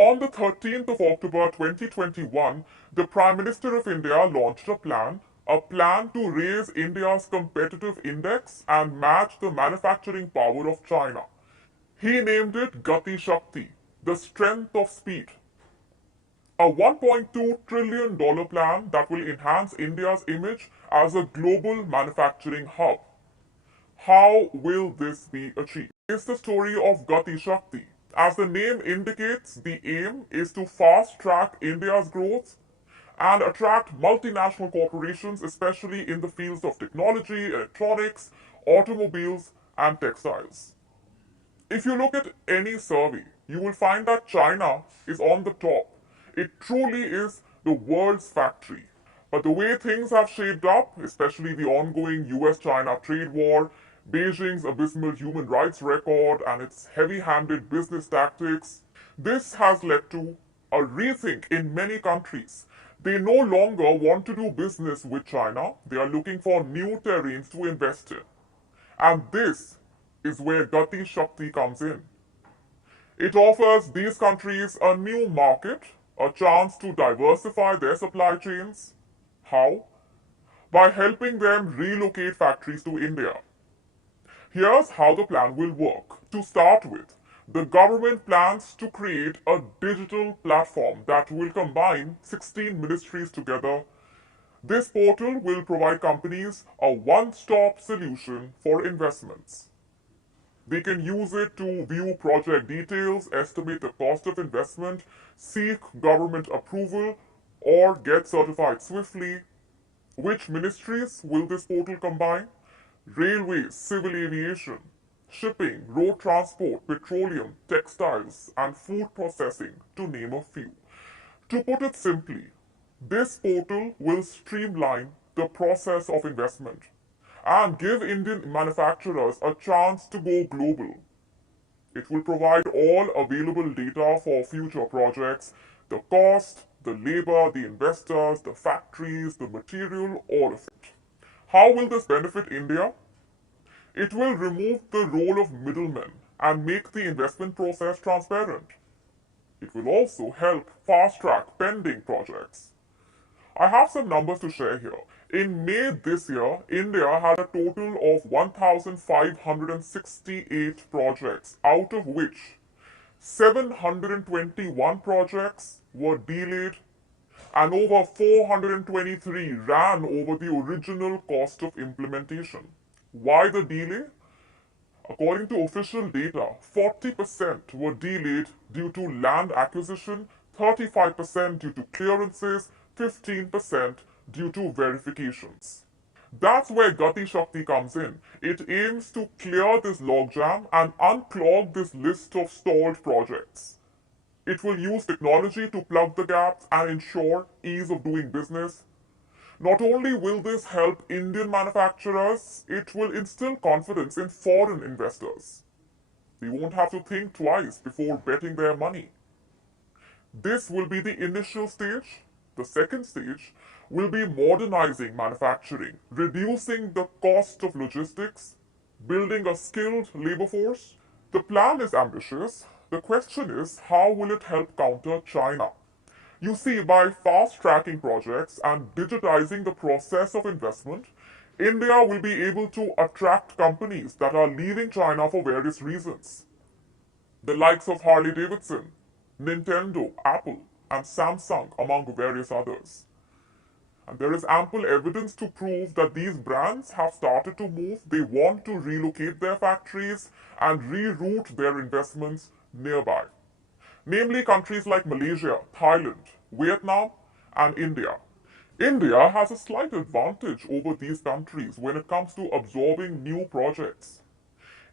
On the 13th of October 2021, the Prime Minister of India launched a plan to raise India's competitive index and match the manufacturing power of China. He named it Gati Shakti, the strength of speed. A $1.2 trillion plan that will enhance India's image as a global manufacturing hub. How will this be achieved? It's the story of Gati Shakti. As the name indicates, the aim is to fast-track India's growth and attract multinational corporations, especially in the fields of technology, electronics, automobiles, and textiles. If you look at any survey, you will find that China is on the top. It truly is the world's factory. But the way things have shaped up, especially the ongoing US-China trade war, Beijing's abysmal human rights record, and its heavy-handed business tactics, this has led to a rethink in many countries. They no longer want to do business with China. They are looking for new terrains to invest in. And this is where Gati Shakti comes in. It offers these countries a new market, a chance to diversify their supply chains. How? By helping them relocate factories to India. Here's how the plan will work. To start with, the government plans to create a digital platform that will combine 16 ministries together. This portal will provide companies a one-stop solution for investments. They can use it to view project details, estimate the cost of investment, seek government approval, or get certified swiftly. Which ministries will this portal combine? Railways, civil aviation, shipping, road transport, petroleum, textiles, and food processing, to name a few. To put it simply, this portal will streamline the process of investment and give Indian manufacturers a chance to go global. It will provide all available data for future projects, the cost, the labor, the investors, the factories, the material, all of it. How will this benefit India? It will remove the role of middlemen and make the investment process transparent. It will also help fast-track pending projects. I have some numbers to share here. In May this year, India had a total of 1,568 projects, out of which 721 projects were delayed and over 423 ran over the original cost of implementation. Why the delay? According to official data, 40% were delayed due to land acquisition, 35% due to clearances, 15% due to verifications. That's where Gati Shakti comes in. It aims to clear this logjam and unclog this list of stalled projects. It will use technology to plug the gaps and ensure ease of doing business. Not only will this help Indian manufacturers, it will instill confidence in foreign investors. They won't have to think twice before betting their money. This will be the initial stage. The second stage will be modernizing manufacturing, reducing the cost of logistics, building a skilled labor force. The plan is ambitious. The question is, how will it help counter China? You see, by fast-tracking projects and digitizing the process of investment, India will be able to attract companies that are leaving China for various reasons. The likes of Harley-Davidson, Nintendo, Apple, and Samsung, among various others. And there is ample evidence to prove that these brands have started to move. They want to relocate their factories and reroute their investments nearby. Namely countries like Malaysia, Thailand, Vietnam, and India. India has a slight advantage over these countries when it comes to absorbing new projects.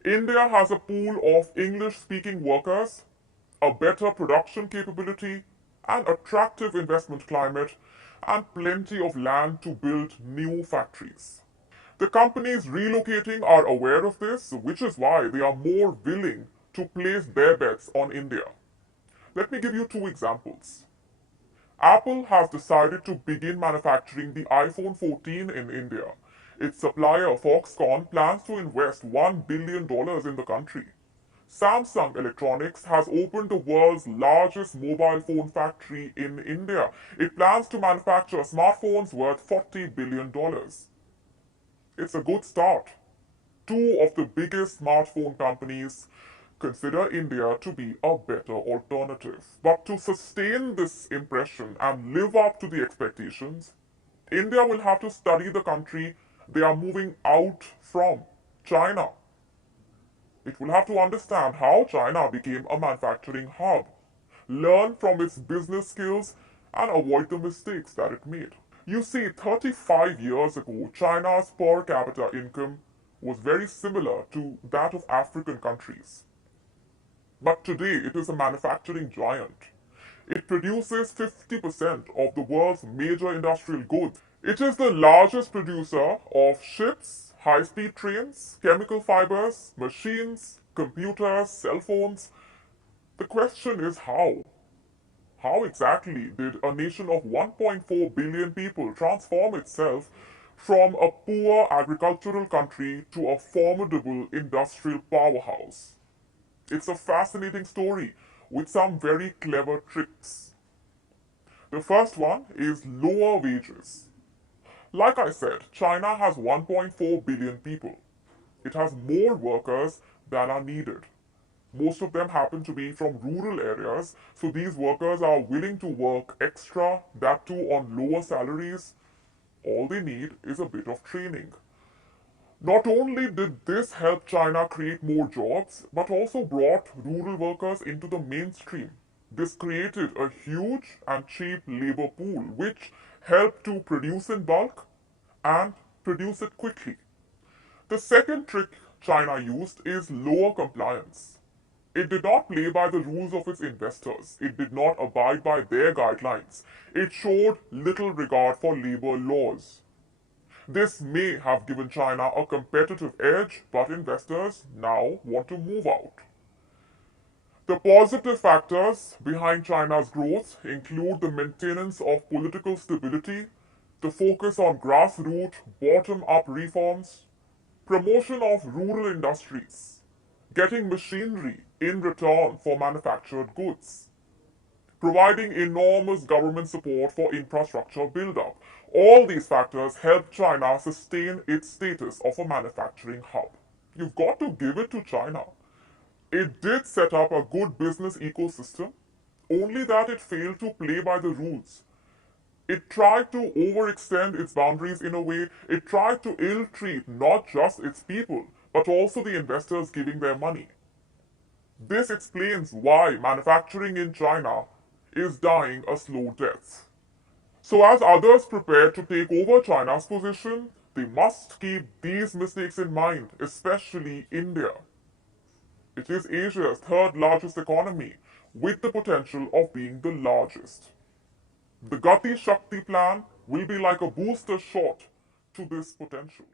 India has a pool of English-speaking workers, a better production capability, an attractive investment climate, and plenty of land to build new factories. The companies relocating are aware of this, which is why they are more willing to place their bets on India. Let me give you two examples. Apple has decided to begin manufacturing the iPhone 14 in India. Its supplier Foxconn plans to invest $1 billion in the country. Samsung Electronics has opened the world's largest mobile phone factory in India. It plans to manufacture smartphones worth $40 billion. It's a good start. Two of the biggest smartphone companies consider India to be a better alternative. But to sustain this impression and live up to the expectations, India will have to study the country they are moving out from, China. It will have to understand how China became a manufacturing hub, learn from its business skills, and avoid the mistakes that it made. You see, 35 years ago, China's per capita income was very similar to that of African countries. But today, it is a manufacturing giant. It produces 50% of the world's major industrial goods. It is the largest producer of ships, high-speed trains, chemical fibers, machines, computers, cell phones. The question is how? How exactly did a nation of 1.4 billion people transform itself from a poor agricultural country to a formidable industrial powerhouse? It's a fascinating story with some very clever tricks. The first one is lower wages. Like I said, China has 1.4 billion people. It has more workers than are needed. Most of them happen to be from rural areas, so these workers are willing to work extra, that too on lower salaries. All they need is a bit of training. Not only did this help China create more jobs, but also brought rural workers into the mainstream. This created a huge and cheap labor pool, which helped to produce in bulk and produce it quickly. The second trick China used is lower compliance. It did not play by the rules of its investors. It did not abide by their guidelines. It showed little regard for labor laws. This may have given China a competitive edge, but investors now want to move out. The positive factors behind China's growth include the maintenance of political stability, the focus on grassroots, bottom-up reforms, promotion of rural industries, getting machinery in return for manufactured goods, providing enormous government support for infrastructure build-up. All these factors help China sustain its status of a manufacturing hub. You've got to give it to China. It did set up a good business ecosystem, only that it failed to play by the rules. It tried to overextend its boundaries in a way. It tried to ill-treat not just its people, but also the investors giving their money. This explains why manufacturing in China is dying a slow death. So as others prepare to take over China's position, they must keep these mistakes in mind, especially India. It is Asia's third largest economy, with the potential of being the largest. The Gati Shakti plan will be like a booster shot to this potential.